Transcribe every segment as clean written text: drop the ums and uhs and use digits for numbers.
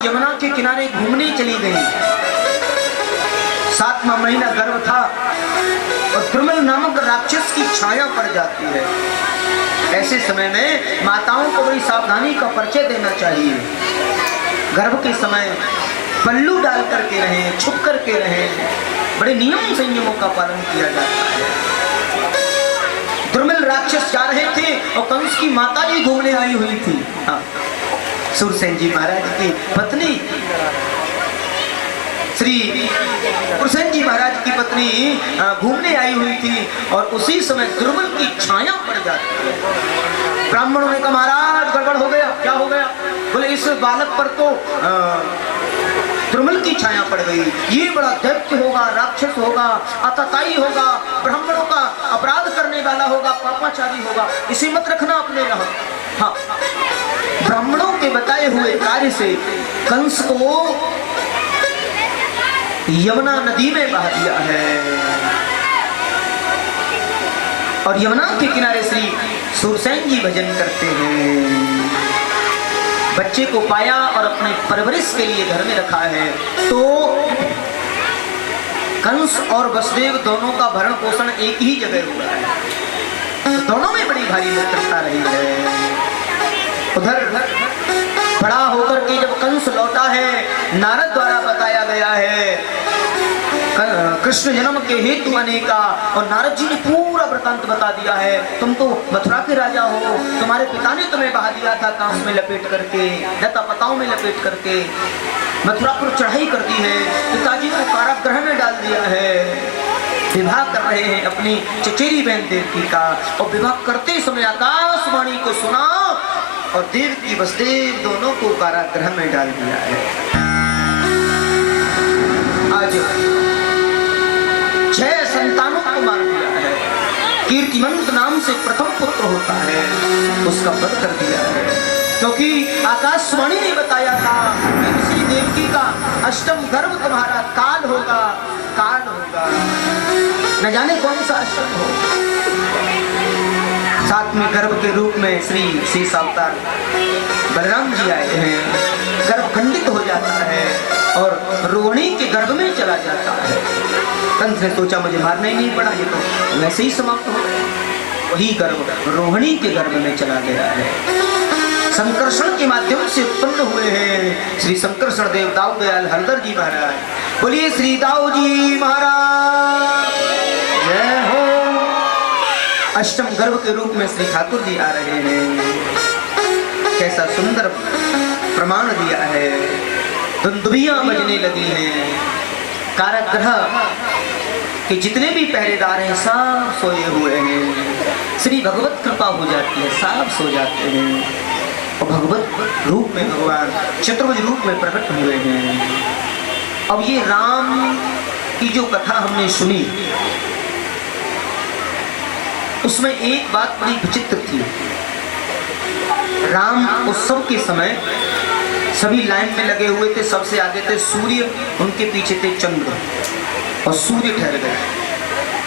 यमुना के किनारे घूमने चली गई। 7वां महीना गर्भ था और द्रुमल नामक राक्षस की छाया पड़ जाती है। ऐसे समय में माताओं को बड़ी सावधानी का परिचय देना चाहिए। गर्भ के समय पल्लू डाल करके रहें, छुप करके रहें, बड़े नियम संयमों का पालन किया जाता है। द्रुमल राक्षस जा रहे थे और कंस की माता जी घूमने आई हुई थी। हाँ, सूरसेन जी महाराज की पत्नी श्री कुरसेन जी महाराज की पत्नी घूमने आई हुई थी और उसी समय द्रुमल की छाया पड़ जाती है। ब्राह्मणों ने कहा महाराज गड़बड़ हो गया। क्या हो गया? बोले इस बालक पर तो द्रुमल की छाया पड़ गई। ये बड़ा दैत्य होगा, राक्षस होगा, आतताई होगा, ब्राह्मणों का अपराध करने वाला होगा, पापाचारी होगा, इसे मत रखना अपने यहाँ। हाँ, ब्राह्मणों के बताए हुए कार्य से कंस को यमुना नदी में बहा दिया है और यमुना के किनारे श्री सूरसेन जी भजन करते हैं। बच्चे को पाया और अपने परवरिश के लिए घर में रखा है। तो कंस और वसुदेव दोनों का भरण पोषण एक ही जगह हुआ है। तो दोनों में बड़ी भारी मित्रता रही है। उधर बड़ा होकर के जब कंस लौटा है, नारद द्वारा बताया गया है कृष्ण जन्म के हेतु आने का, और नारद जी ने पूरा वृतांत बता दिया है। तुम तो मथुरा के राजा हो, तुम्हारे पिता ने तुम्हें बहा दिया था कांस में लपेट करके, लता पताओं में लपेट करके, मथुरा पर चढ़ाई कर दी है, पिताजी को कारागृह में डाल दिया है। विवाह कर रहे हैं अपनी चचेरी बहन देवकी का, और विवाह करते समय आकाशवाणी को सुना और देवकी वसुदेव दोनों को कारागृह में डाल दिया है। आज 6 संतानों को मार दिया है। कीर्तिमंत नाम से प्रथम पुत्र होता है, उसका वध कर दिया है, क्योंकि आकाशवाणी ने बताया था कि किसी देवकी का अष्टम गर्भ तुम्हारा काल होगा, काल होगा, न जाने कौन सा अष्टम हो। 7वें गर्भ के रूप में श्री शेष अवतार बलराम जी आए हैं। गर्भ खंडित हो जाता है और रोहिणी के गर्भ में चला जाता है। कंस ने सोचा मुझे मारना ही नहीं पड़ा, ये तो वैसे ही समाप्त हो गया। वही गर्भ रोहिणी के गर्भ में चला गया है। संकर्षण के माध्यम से उत्पन्न हुए हैं श्री संकर्षण देव दाऊ दयाल हरदर जी महाराज। बोलिए श्री दाऊ जी महाराज जय हो। अष्टम गर्भ के रूप में श्री ठाकुर जी आ रहे हैं। कैसा सुंदर प्रमाण दिया है। दुंदुभियां बजने लगी हैं। कारागृह के जितने भी पहरेदार हैं सब सोए हुए हैं। श्री भगवत कृपा हो जाती है, सब सो जाते हैं और भगवत रूप में भगवान चतुर्भुज रूप में प्रकट हुए हैं। अब ये राम की जो कथा हमने सुनी, उसमें एक बात बड़ी विचित्र थी। राम उत्सव के समय सभी लाइन में लगे हुए थे। सबसे आगे थे सूर्य, उनके पीछे थे चंद्र, और सूर्य ठहर गए।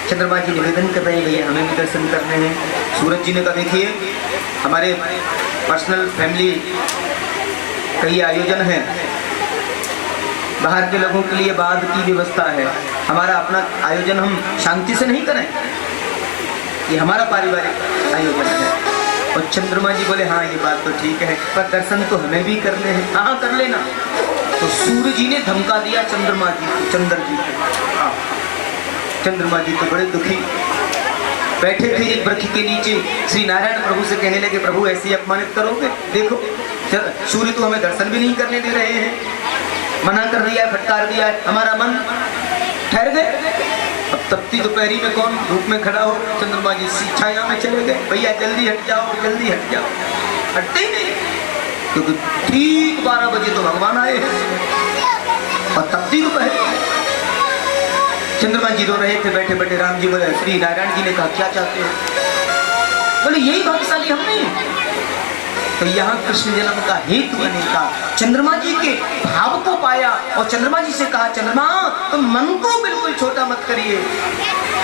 चंद्रमा जी निवेदन कर रहे हैं भैया हमें भी दर्शन करने हैं। सूरज जी ने कहा देखिए हमारे पर्सनल फैमिली कई आयोजन है, बाहर के लोगों के लिए बाद की व्यवस्था है, हमारा अपना आयोजन हम शांति से नहीं करें, ये हमारा पारिवारिक आयोजन है। और चंद्रमा जी बोले हाँ ये बात तो ठीक है, पर दर्शन तो हमें भी करने हैं। हाँ कर लेना। तो सूर्य जी ने धमका दिया चंद्रमा जी को, चंद्र जी को। हाँ, चंद्रमा जी तो बड़े दुखी बैठे थे एक वृक्ष के नीचे। श्री नारायण प्रभु से कहने लगे प्रभु ऐसे अपमानित करोगे? देखो सूर्य तो हमें दर्शन भी नहीं करने दे रहे हैं, मना कर दिया है, फटकार दिया है, हमारा मन ठहर गए। अब तपती दोपहरी में कौन धूप में खड़ा हो? चंद्रमा जी छाया में चले गए। भैया जल्दी हट जाओ, जल्दी हट जाओ। हटते ही नहीं, क्योंकि ठीक 12 बजे तो भगवान आए और तपती दोपहरी। चंद्रमा जी रो रहे थे बैठे बैठे। राम जी बोले, श्री नारायण जी ने कहा क्या चाहते हो? बोले यही भाग्यशाली हम नहीं, तो यहाँ कृष्ण जन्म का हेतु बने का चंद्रमा जी के भाव को पाया और चंद्रमा जी से कहा, चंद्रमा तुम मन को बिल्कुल छोटा मत करिए।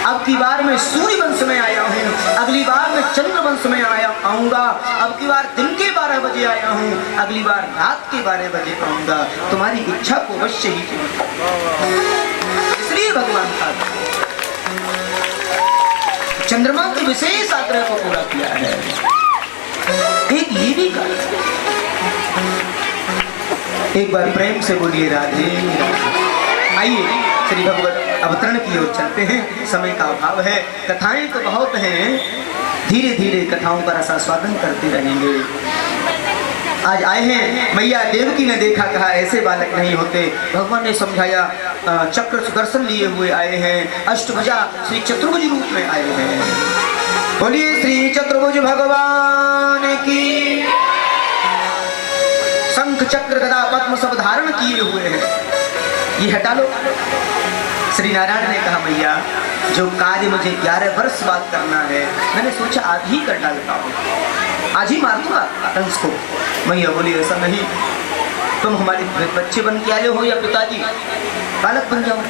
अब की बार मैं सूर्य वंश में आया हूँ, अगली बार मैं चंद्र वंश में आऊंगा, अब की बार दिन के 12 बजे आया हूँ, अगली बार रात के 12 बजे आऊंगा, तुम्हारी इच्छा को अवश्य ही। इसलिए भगवान का चंद्रमा के विशेष आग्रह को पूरा किया है। एक ये भी का एक बार प्रेम से बोलिए राधे राधे। आइए श्री भगवत अवतरण की ओर चलते हैं, समय का अभाव है, कथाएं तो बहुत हैं, धीरे धीरे कथाओं का रसास्वादन करते रहेंगे। आज आए हैं, मैया देवकी ने देखा, कहा ऐसे बालक नहीं होते। भगवान ने समझाया, चक्र सुदर्शन लिए हुए आए हैं, अष्टभुजा श्री चतुर्भुज रूप में आए हैं। बोलिए श्री चतुर्भुज भगवान की। शंख चक्र गदा पद्म सब धारण किए हुए हैं, ये हटा लो। श्री नारायण ने कहा, मैया जो कार्य मुझे 11 वर्ष बाद करना है, मैंने सोचा आज ही कर डालता हूँ, आज ही मार दूंगा कंस को। मैया बोली, ऐसा नहीं, तुम हमारे बच्चे बन के आए हो या पिताजी, बालक बन जाओ।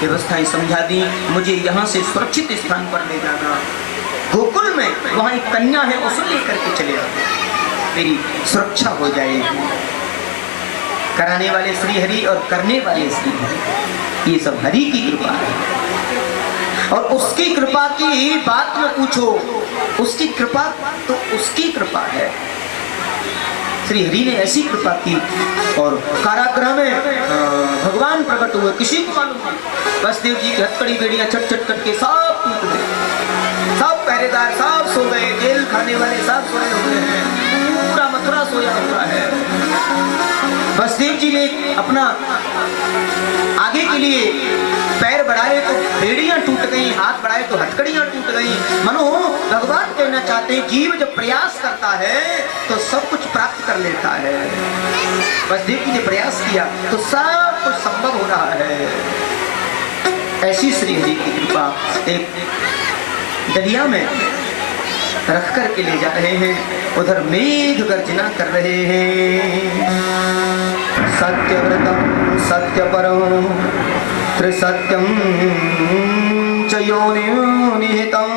व्यवस्थाएं समझा दी, मुझे यहाँ से सुरक्षित स्थान पर ले जाना, गोकुल में वहाँ एक कन्या है, उसे लेकर के चले आओ, मेरी सुरक्षा हो जाएगी। कराने वाले श्री हरि और करने वाले श्री हरि, ये सब हरि की कृपा है। और उसकी कृपा की बात न पूछो, उसकी कृपा तो उसकी कृपा है। श्री हरि ने ऐसी कृपा की और कारागृह में भगवान प्रकट हुए, किसी को मालूम नहीं। वसुदेव जी की हथकड़ी बेड़ियां छट छट करके सब टूट गए, सब पहरेदार सब सो गए, जेल खाने वाले सब सोए हुए हैं, पूरा मथुरा सोया हुआ है। वसुदेव जी ने अपना आगे के लिए पैर बढ़ाए तो बेड़ियां टूट गई, हाथ बढ़ाए तो हथकड़ियां टूट गई। मनो भगवान कहना चाहते हैं, जीव जब प्रयास करता है तो सब कुछ प्राप्त कर लेता है। वसुदेव जी ने प्रयास किया तो सब कुछ संभव हो रहा है। ऐसी श्री हरि की कृपा एक दरिया में रख कर के ले जा रहे हैं, उधर मेघ गर्जना कर रहे हैं। सत्यव्रतम सत्यपरम त्रिसत्यम च योनिहितं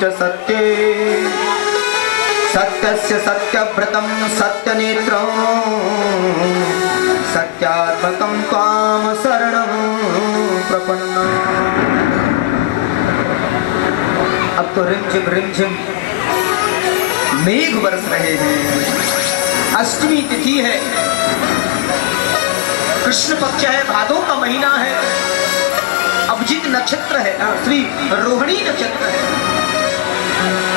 च सत्ये, सत्यस्य सत्यव्रतं सत्यनेत्रं सत्यात्मकं त्वां शरणं प्रपन्नम्। अब तो रिमझिम मेघ बरस रहे हैं। अष्टमी तिथि है, कृष्ण पक्ष है, भादों का महीना है, अभिजीत नक्षत्र है, श्री रोहिणी नक्षत्र है,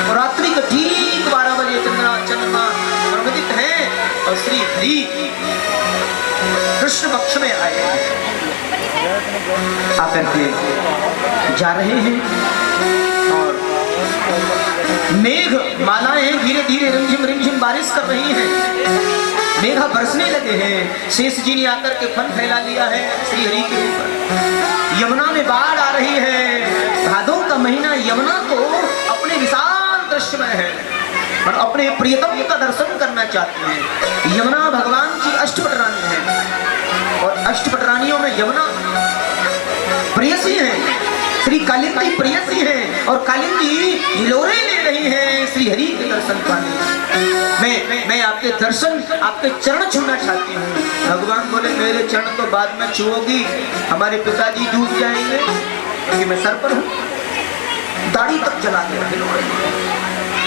और रात्रि का ठीक 12 बजे चंद्रमा प्रवदित है और श्री हरि कृष्ण पक्ष में आए हैं, आकर के जा रहे हैं। और मेघ मालाएं धीरे धीरे रिमझिम बारिश कर रही हैं, मेघा बरसने लगे हैं। शेष जी ने आकर के फन फैला लिया है श्री हरि के ऊपर। यमुना में बाढ़ आ रही है, भादों का महीना यमुना को अपने विशाल दृश्य में है और अपने प्रियतम का दर्शन करना चाहते हैं। यमुना भगवान की अष्टपट रानी है और अष्टपट रानियों में यमुना प्रेयसी है, श्री कालिंदी प्रेयसी है और कालिंदी हिलोरे ले रही है श्री हरि के दर्शन पाने। मैं आपके दर्शन, आपके चरण छूना चाहती हूँ। भगवान बोले, मेरे चरण तो बाद में छुओगी, हमारे पिताजी डूब जाएंगे, क्योंकि मैं सर पर हूँ, दाढ़ी तक जला के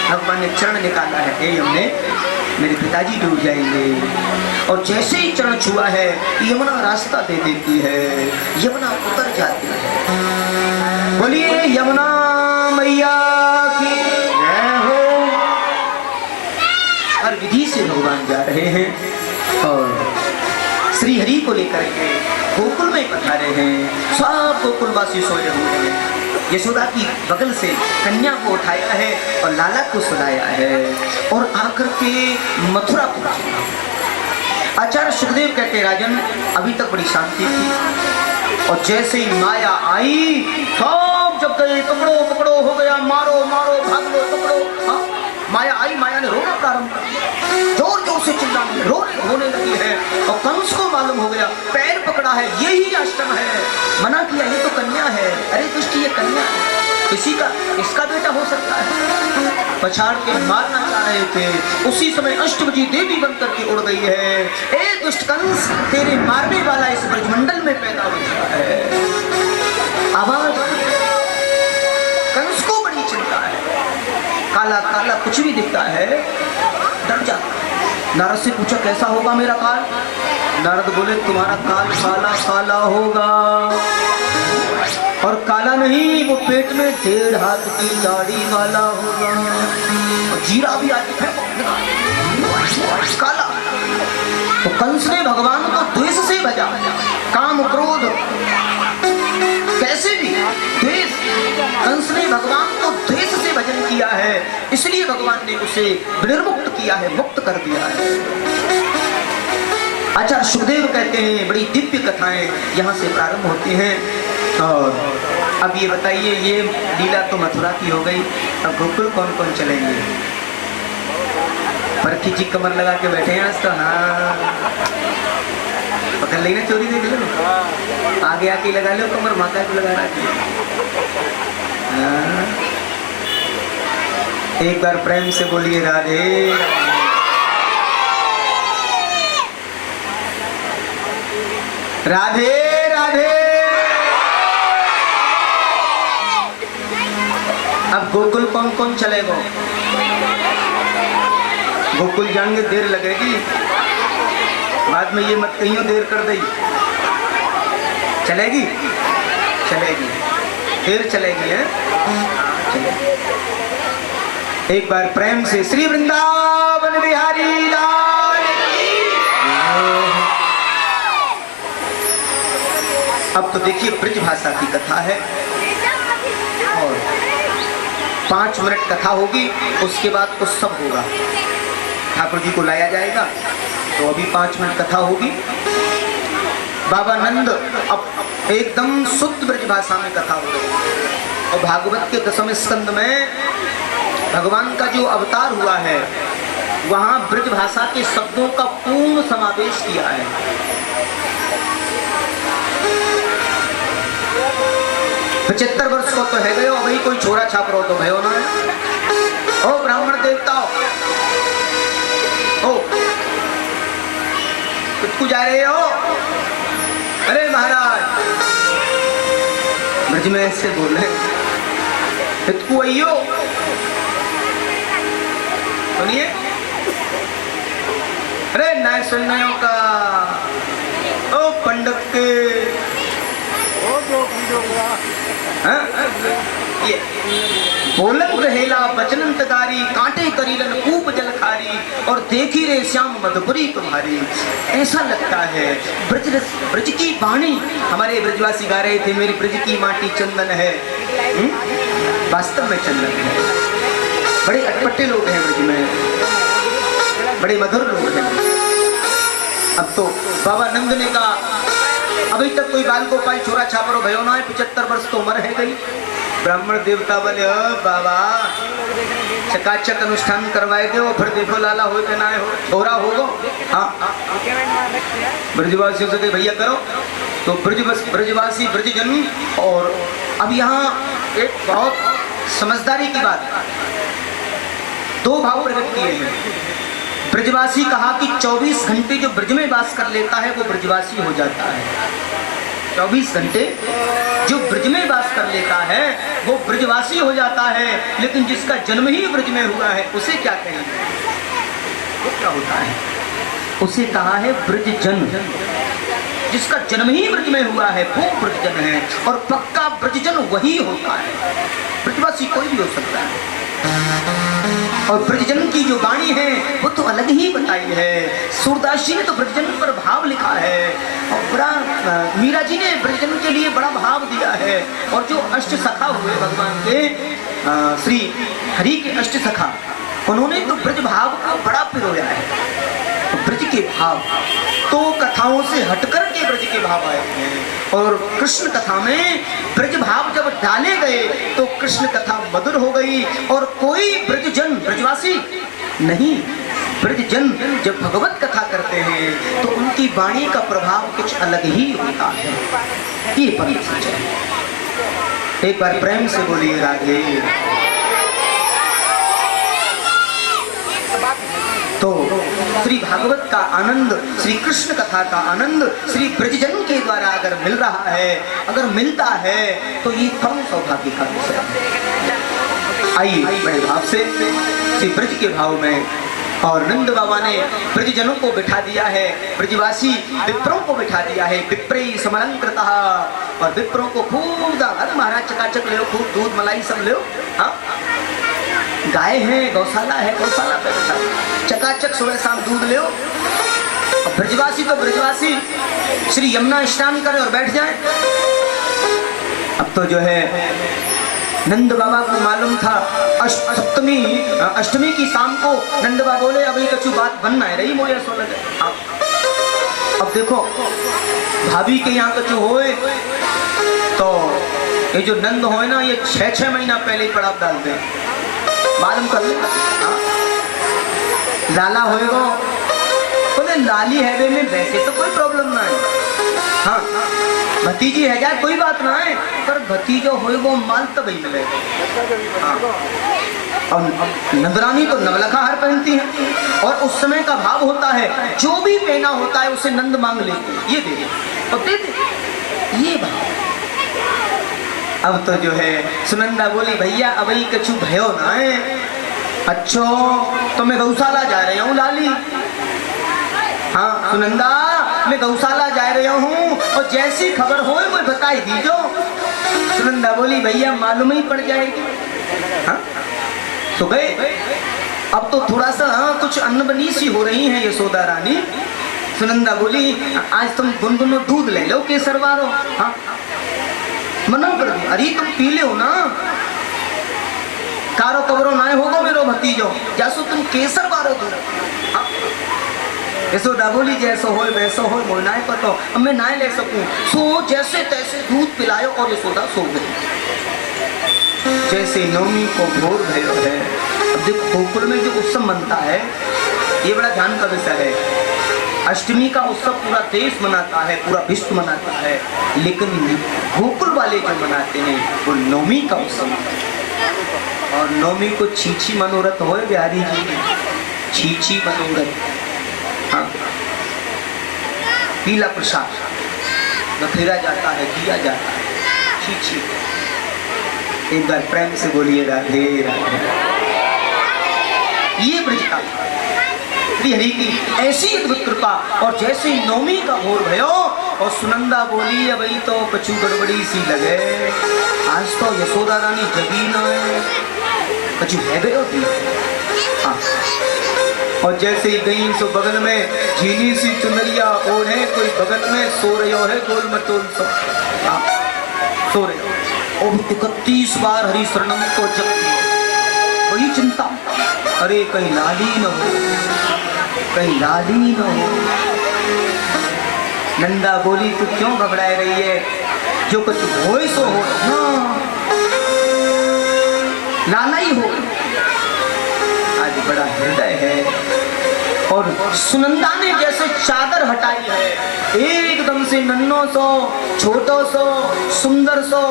भगवान ने चरण निकाला है, हे यमुने मेरे पिताजी डूब जाएंगे। और जैसे ही चरण छुआ है, यमुना रास्ता दे देती है, यमुना उतर जाती है। बोलिए यमुना मैया की जय हो। हर विधि से भगवान जा रहे हैं और श्री हरि को लेकर के गोकुल में पधारे हैं। सब गोकुलवासी सोए हुए हैं। यशोदा की बगल से कन्या को उठाया है और लाला को सुलाया है और आकर के मथुरा पहुंचे। आचार्य सुखदेव कहते, राजन अभी तक बड़ी शांति थी और जैसे ही माया आई सब जब गए, पकड़ो पकड़ो हो गया, मारो मारो भाग लो, पकड़ो। माया आई, माया ने रोना प्रारंभ कर दिया, जोर जोर से चिल्लाने रोने लगी है। और कंस को मालूम हो गया, पैर पकड़ा है, यही अष्टम है, मना किया ये तो कन्या है, अरे दुष्ट ये कन्या है, किसी का इसका बेटा हो सकता है, पछाड़ के मारना चाह रहे थे। उसी समय अष्टभुजी देवी बन करके उड़ गई है। ए दुष्ट कंस, तेरे मारने वाला इस ब्रजमंडल में पैदा हो चुका है। आवाज, कंस को बड़ी चिंता है, काला काला कुछ भी दिखता है डर जा। नारद से पूछा कैसा होगा मेरा काल? नारद बोले तुम्हारा काल काला काला होगा, और काला नहीं, वो पेट में 1.5 हाथ की दाढ़ी वाला होगा, और जीरा भी आज काला। तो कंस ने भगवान को द्वेष से भजा, काम क्रोध कैसे भी द्वेष, कंस ने भगवान को द्वेष से भजन किया है, इसलिए भगवान ने उसे निर्मुक्त किया है, मुक्त कर दिया है। आचार्य सुखदेव कहते हैं बड़ी दिव्य कथाएं यहाँ से प्रारंभ होती हैं। और अब ये बताइए, ये लीला तो मथुरा की हो गई, अब गोकुल कौन कौन चलेंगे? परखी जी कमर लगा के बैठे हैं आज तो, हाँ पकड़ लेना, चोरी देख लो, आगे आके लगा लो कमर, माता को लगा रखी। एक बार प्रेम से बोलिए राधे। राधे राधे। अब गोकुल कौन कौन चलेगा? गोकुल जाएंगे देर लगेगी, बाद में ये मत कहियो देर कर दी, चलेगी चलेगी, देर चलेगी है, चलेगी। एक बार प्रेम से श्री वृंदावन बिहारी लाल। अब तो देखिए ब्रज भाषा की कथा है, और 5 मिनट कथा होगी, उसके बाद तो सब होगा, ठाकुर जी को लाया जाएगा, तो अभी 5 मिनट कथा होगी। बाबा नंद अब एकदम शुद्ध ब्रज भाषा में कथा हो रही, और भागवत के 10वें स्कंद में भगवान का जो अवतार हुआ है, वहां ब्रज भाषा के शब्दों का पूर्ण समावेश किया है। 75 वर्ष को तो है गए, अभी कोई छोरा छाप रहो तो भयो ना है। ओ ब्राह्मण देवताओं, ओ कुछ जा रहे हो? अरे महाराज, ब्रज में ऐसे बोल रहे, इतकू अयो सुनिए, अरे नए सुनने का ओ पंडित के ये बोलन रहेला बचनंतकारी, कांटे करीलन कूप जलखारी, और देखी रे श्याम मधुपुरी तुम्हारी। ऐसा लगता है ब्रज की वाणी, हमारे ब्रजवासी गा रहे थे, मेरी ब्रज की माटी चंदन है, वास्तव में चंदन है। बड़े अटपटे लोग हैं ब्रज में, बड़े मधुर लोग हैं। अब तो बाबा नंद ने कहा अभी तक कोई बाल गोपाल छोरा छापरो भयो ना है, 75 वर्ष तो उम्र है गई। ब्राह्मण देवता बोले बाबा चकाचक अनुष्ठान करवाए दो, फिर देखो लाला हो के ना हो, छोरा होगो। हाँ ब्रजवासियों से भैया करो, तो ब्रजवासी ब्रजजन। और अब यहाँ एक बहुत समझदारी की बात, 2 भाव प्रकट किए हैं। ब्रजवासी कहा कि 24 घंटे जो ब्रज में वास कर लेता है वो ब्रजवासी हो जाता है। 24 घंटे जो ब्रज में वास कर लेता है वो ब्रजवासी हो जाता है, लेकिन जिसका जन्म ही ब्रज में हुआ है उसे क्या कहेंगे? वो क्या होता है? उसे कहा है ब्रजजन। जिसका जन्म ही ब्रज में हुआ है वो ब्रजजन है, और पक्का ब्रजजन वही होता है। ब्रजवासी कोई भी हो सकता है, और ब्रजजन की जो वाणी है वो तो अलग ही बताई है। सूरदास जी ने तो ब्रजजन पर भाव लिखा है, और बड़ा मीरा जी ने ब्रजजन के लिए बड़ा भाव दिया है। और जो अष्ट सखा हुए भगवान के, श्री हरि के अष्ट सखा, उन्होंने तो ब्रज भाव को बड़ा पिरोया है, ब्रज के भाव। तो कथा कथाओं से हटकर के ब्रज के भाव आए हैं। और कृष्ण कथा में ब्रज भाव जब डाले गए तो कृष्ण कथा मधुर हो गई। और कोई ब्रजजन, ब्रजवासी नहीं, ब्रजजन जब भगवत कथा करते हैं तो उनकी वाणी का प्रभाव कुछ अलग ही होता है। ये परम सच है। एक बार प्रेम से बोलिए राधे। तो श्री भागवत का आनंद, श्री कृष्ण कथा का आनंद श्री ब्रजजन के द्वारा अगर मिल रहा है, अगर मिलता है तो ये परम सौभाग्य का विषय है। आइए बड़े भाव से श्री ब्रज के भाव में, और नंद बाबा ने ब्रजजनों को बिठा दिया है, ब्रजवासी विप्रों को बिठा दिया है। विप्रे समलंकृतः, और विप्रों को खूब, अरे महाराज चकाचक ले, खूब दूध मलाई सब ले। हाँ, गाय है, गौशाला है, गौशाला पे बैठा चकाचक सुबह शाम दूध ले। और ब्रजवासी तो ब्रजवासी श्री यमुना स्नान करे और बैठ जाए। अब तो जो है नंद बाबा को मालूम था अष्टमी की शाम को नंद बाबा बोले अभी कछु बात बनना है रही मोया सो लगे। अब देखो भाभी के यहाँ कछु होए तो ये जो नंद होए ना, ये 6-6 महीना पहले ही पड़ाव डालते हैं, मालूम कर ले। लाला होएगा बोले लाली हैवे में वैसे तो कोई प्रॉब्लम ना है। हाँ, भतीजी है क्या कोई बात ना है, पर भतीजो होएगो माल तब ही मिलेगा। हाँ, और नंदरानी तो नवलखा हार पहनती है और उस समय का भाव होता है जो भी पहना होता है उसे नंद मांग ले, ये दे दे और दे दे, ये भाव। अब तो जो है सुनंदा बोली भैया अब ही कछु भयो ना है। अच्छो तो मैं गौशाला जा रही हूँ लाली। हाँ सुनंदा, मैं गौशाला जा रहा हूँ और जैसी खबर हो मुझे बताई दीजो। सुनंदा बोली भैया मालूम ही पड़ जाएगी। हाँ तो गए। अब तो थोड़ा सा कुछ अन्न सी हो रही है यशोदा रानी। सुनंदा बोली आज तुम गुनगुनो दूध ले लो केसर वारो। हाँ मना कर दी, अरे तुम पी ले हो ना, कारो कबरो ना होगो मेरो भतीजो, जैसो तुम केसर वारो दूध। हाँ? यशोदा बोली जैसो हो वैसो हो, मोय नाय पतो, अब मैं नाय ले सकूं। सो जैसे तैसे दूध पिलायो और यशोदा सो गई। जैसे नवमी को भोर भयो है। अब देखो गोकुल में जो उत्सव मनता है ये बड़ा ध्यान का विषय है। अष्टमी का उत्सव पूरा देश मनाता है, पूरा विश्व मनाता है, लेकिन गोकुल वाले जो मनाते हैं वो नवमी का उत्सव। और नवमी को छीछी मनोरथ हो बिहारी जी, छीछी मनोरथ। हाँ, पीला प्रसाद बखेरा जाता है, दिया जाता है, छीछी। एक बार प्रेम से बोलिए राधे राधे। ये ब्रज का श्री हरि की ऐसी अद्भुत कृपा। और जैसे नवमी का भोर भयो और सुनंदा बोली अब तो कछु गड़बड़ी सी लगे, आज तो यशोदा रानी जगी न है, कछु है गयो थी। हाँ, और जैसे ही गई सो बगल में झीली सी चुनरिया ओढ़े कोई बगल में सो रही है गोल मटोल सो। हाँ, सो रहे और 31 बार हरि शरणम को जपती। वही चिंता, अरे कहीं लाली न हो, कहीं लाली न हो। नंदा बोली तू क्यों घबराए रही है, जो कुछ हो सो हो। हाँ, लाला ही हो। आज बड़ा हृदय है। और सुनंदा ने जैसे चादर हटाई है, एकदम से नन्नो सो, छोटो सो, सुंदर सो।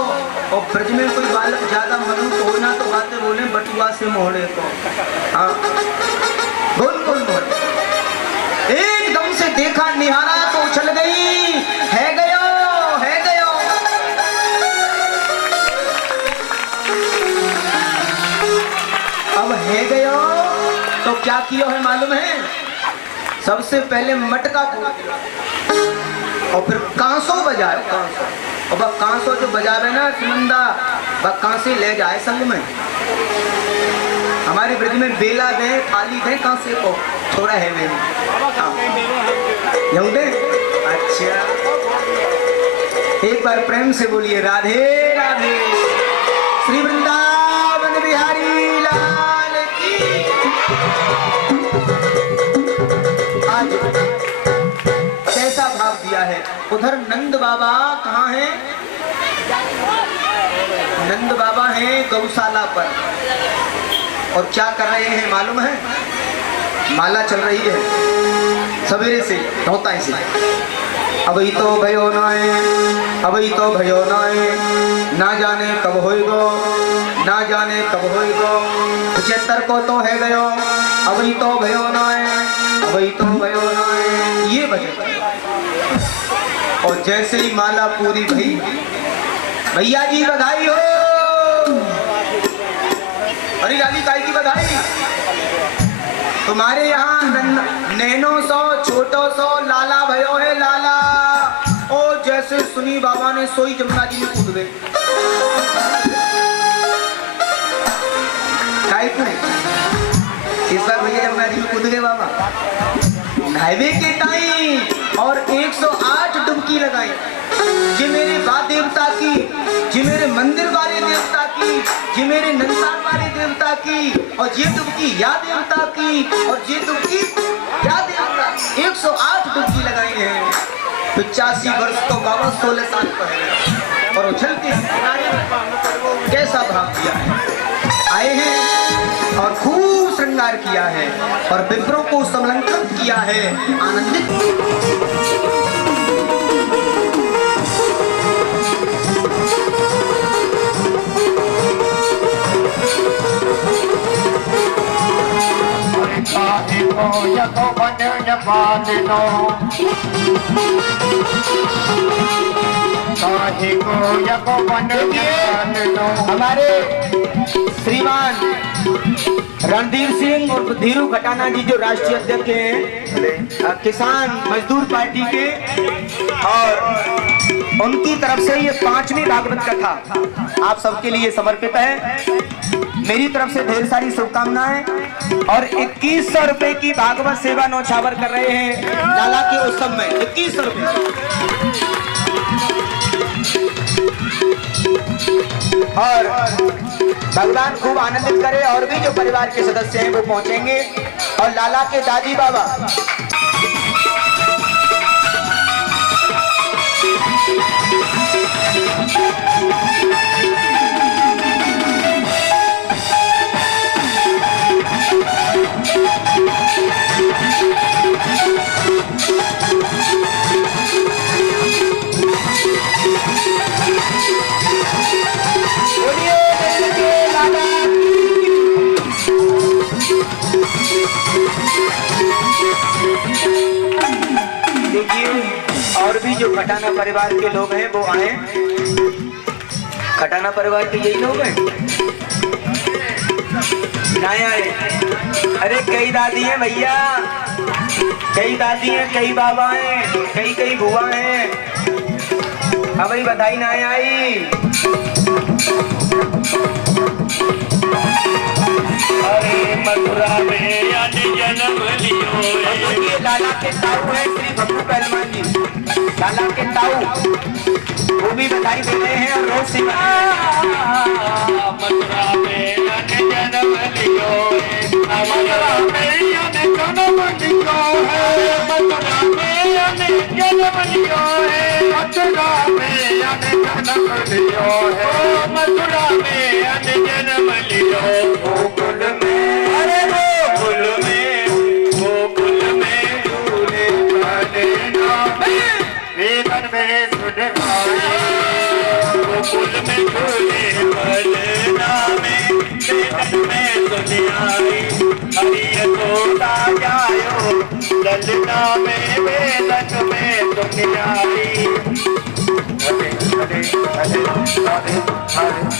और ब्रज में कोई बालक ज्यादा मधुर हो ना तो बातें बोले बटुआ से मोहड़े को। हाँ, बोल बोल मोहड़े। एकदम से देखा निहारा तो उछल गई, है गयो, है गयो। अब है गयो तो क्या किया है मालूम है? सबसे पहले मटका फोड़ और फिर कांसो बजाए। कांसो, और वह कांसो जो बजावे ना सुनंदा, वह कांसे ले जाए संग में। हमारे ब्रज में बेला दे, थाली दे कांसे को, थोड़ा है वे। हाँ, दे। अच्छा, एक बार प्रेम से बोलिए राधे राधे। श्री वृंदावन बिहारी लाल की। आज कैसा भाव भाव दिया है। उधर नंद बाबा कहाँ हैं? नंद बाबा हैं गौशाला पर, और क्या कर रहे हैं मालूम है? माला चल रही है सवेरे से होता से, अभी तो भयो नाए, अभी तो भयो नाए, ना जाने कब होएगो, ना जाने कब होएगो, 75 को तो है गयो, अभी तो भयो नाए, अभी तो भयो नाए, ये बजे। और जैसे ही माला पूरी भई, भैया जी बधाई हो, अरे लाली ताई की बधाई, तुम्हारे यहाँ नैनो सो छोटो सो लाला भयो है लाला। और जैसे सुनी बाबा ने सोई जमुना जी में कूद गए। इस बार भैया जमुना जी में कूद गए बाबा नहावे के टाइम, और 108 डुबकी लगाई। जी मेरे बा देवता की, जी मेरे मंदिर वाले देवता की, जी मेरे नंसान वाले देवता की, और ये डुबकी या देवता की, और ये डुबकी या देवता। 108 डुबकी लगाई है। 85 वर्ष तो बाबा 16 साल पहले, और उछल के कैसा भाव दिया है। आए हैं और खूब श्रृंगार किया है, और विप्रों को संलग्नित किया है, आनंदित। हमारे श्रीमान रणधीर सिंह और धीरू खटाना जी जो राष्ट्रीय अध्यक्ष हैं किसान मजदूर पार्टी के, और उनकी तरफ से ये 5वीं भागवत कथा आप सबके लिए समर्पित है। मेरी तरफ से ढेर सारी शुभकामनाएं, और 2100 रुपए की भागवत सेवा नौछावर कर रहे हैं लाला के उत्सव में। 2100 रुपए, और भगवान खूब आनंदित करे। और भी जो परिवार के सदस्य हैं वो पहुंचेंगे, और लाला के दादी बाबा और भी जो खटाना परिवार के लोग हैं वो आए। खटाना परिवार के यही लोग हैं ना आए? अरे कई दादी हैं भैया, कई दादी हैं, कई बाबा हैं, कई बुआ हैं। अब भाई बधाई ना आई। अरे मथुरा में जन्म लियो, लाला के ताऊ है श्री भक्तू पहलवान जी, लाला के ताऊ, वो भी बधाई दे रहे हैं। और रोज से मथुरा में जन्म लियो, मथुरा में जन्म लियो है, मथुरा में जन्म लियो है, मथुरा में जन्म लियो है, मथुरा में जन्म लियो। गोकुल में, अरे गोकुल में, गोकुल में झूले वेदन में सुन गाए, गोकुल में झूले बलना में वेदन में सुन आए। हरि यशोदा जायो ललना में वेदन में सुन आई। हरे हरे हरे हरे हरे